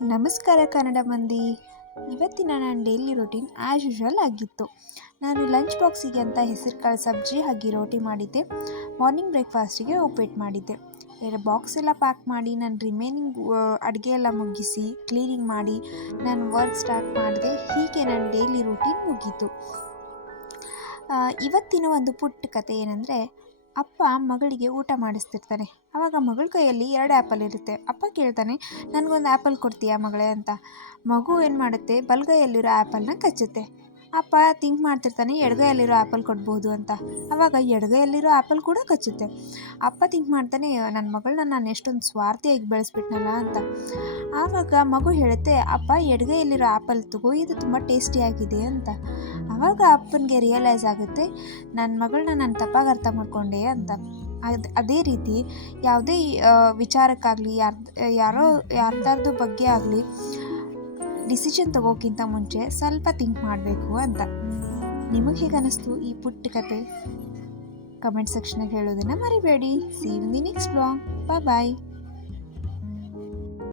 ನಮಸ್ಕಾರ ಕನ್ನಡ ಮಂದಿ. ಇವತ್ತಿನ ನನ್ನ ಡೈಲಿ ರೂಟೀನ್ ಆ್ಯಸ್ ಯೂಶ್ವಲ್ ಆಗಿತ್ತು. ನಾನು ಲಂಚ್ ಬಾಕ್ಸಿಗೆ ಅಂತ ಹೆಸರು ಕಾಳು ಸಬ್ಜಿ ಹಾಗೆ ರೋಟಿ ಮಾಡಿದ್ದೆ. ಮಾರ್ನಿಂಗ್ ಬ್ರೇಕ್ಫಾಸ್ಟಿಗೆ ಉಪ್ಪಿಟ್ಟು ಮಾಡಿದ್ದೆ. ಬಾಕ್ಸ್ ಎಲ್ಲ ಪ್ಯಾಕ್ ಮಾಡಿ ನಾನು ರಿಮೈನಿಂಗ್ ಅಡುಗೆ ಎಲ್ಲ ಮುಗಿಸಿ ಕ್ಲೀನಿಂಗ್ ಮಾಡಿ ನಾನು ವರ್ಕ್ ಸ್ಟಾರ್ಟ್ ಮಾಡಿದೆ. ಹೀಗೆ ನನ್ನ ಡೈಲಿ ರೂಟೀನ್ ಮುಗೀತು. ಇವತ್ತಿನ ಒಂದು ಪುಟ್ಟ ಕತೆ ಏನಂದರೆ, ಅಪ್ಪ ಮಗಳಿಗೆ ಊಟ ಮಾಡಿಸ್ತಿರ್ತಾನೆ. ಆವಾಗ ಮಗಳ ಕೈಯಲ್ಲಿ 2 ಆ್ಯಪಲ್ ಇರುತ್ತೆ. ಅಪ್ಪ ಕೇಳ್ತಾನೆ, ನನಗೊಂದು ಆ್ಯಪಲ್ ಕೊಡ್ತೀಯಾ ಮಗಳೇ ಅಂತ. ಮಗು ಏನು ಮಾಡುತ್ತೆ, ಬಲಗೈಯಲ್ಲಿರೋ ಆ್ಯಪಲ್ನ ಕಚ್ಚುತ್ತೆ. ಅಪ್ಪ ಥಿಂಕ್ ಮಾಡ್ತಿರ್ತಾನೆ, ಎಡಗೈಯಲ್ಲಿರೋ ಆ್ಯಪಲ್ ಕೊಡ್ಬೋದು ಅಂತ. ಆವಾಗ ಎಡಗೈಯಲ್ಲಿರೋ ಆ್ಯಪಲ್ ಕೂಡ ಕಚ್ಚುತ್ತೆ. ಅಪ್ಪ ಥಿಂಕ್ ಮಾಡ್ತಾನೆ, ನನ್ನ ಮಗಳನ್ನ ನಾನು ಎಷ್ಟೊಂದು ಸ್ವಾರ್ಥಿಯಾಗಿ ಬೆಳೆಸ್ಬಿಟ್ನಲ್ಲ ಅಂತ. ಆವಾಗ ಮಗು ಹೇಳುತ್ತೆ, ಅಪ್ಪ ಎಡಗೈಯಲ್ಲಿರೋ ಆ್ಯಪಲ್ ತಗೋ, ಇದು ತುಂಬ ಟೇಸ್ಟಿಯಾಗಿದೆ ಅಂತ. ಆವಾಗ ಅಪ್ಪನಿಗೆ ರಿಯಲೈಸ್ ಆಗುತ್ತೆ, ನನ್ನ ಮಗಳನ್ನ ನಾನು ತಪ್ಪಾಗಿ ಅರ್ಥ ಮಾಡ್ಕೊಂಡೆ ಅಂತ. ಅದೇ ರೀತಿ ಯಾವುದೇ ವಿಚಾರಕ್ಕಾಗಲಿ ಯಾರ್ದಾರ್ದು ಬಗ್ಗೆ ಆಗಲಿ ಡಿಸಿಷನ್ ತಗೋಕ್ಕಿಂತ ಮುಂಚೆ ಸ್ವಲ್ಪ ಥಿಂಕ್ ಮಾಡಬೇಕು ಅಂತ. ನಿಮಗೆ ಹೇಗೆ ಅನ್ನಿಸ್ತು ಈ ಪುಟ್ಟ ಕತೆ? ಕಮೆಂಟ್ ಸೆಕ್ಷನ್ಗೆ ಹೇಳೋದನ್ನು ಮರಿಬೇಡಿ. See you in the next blog. Bye.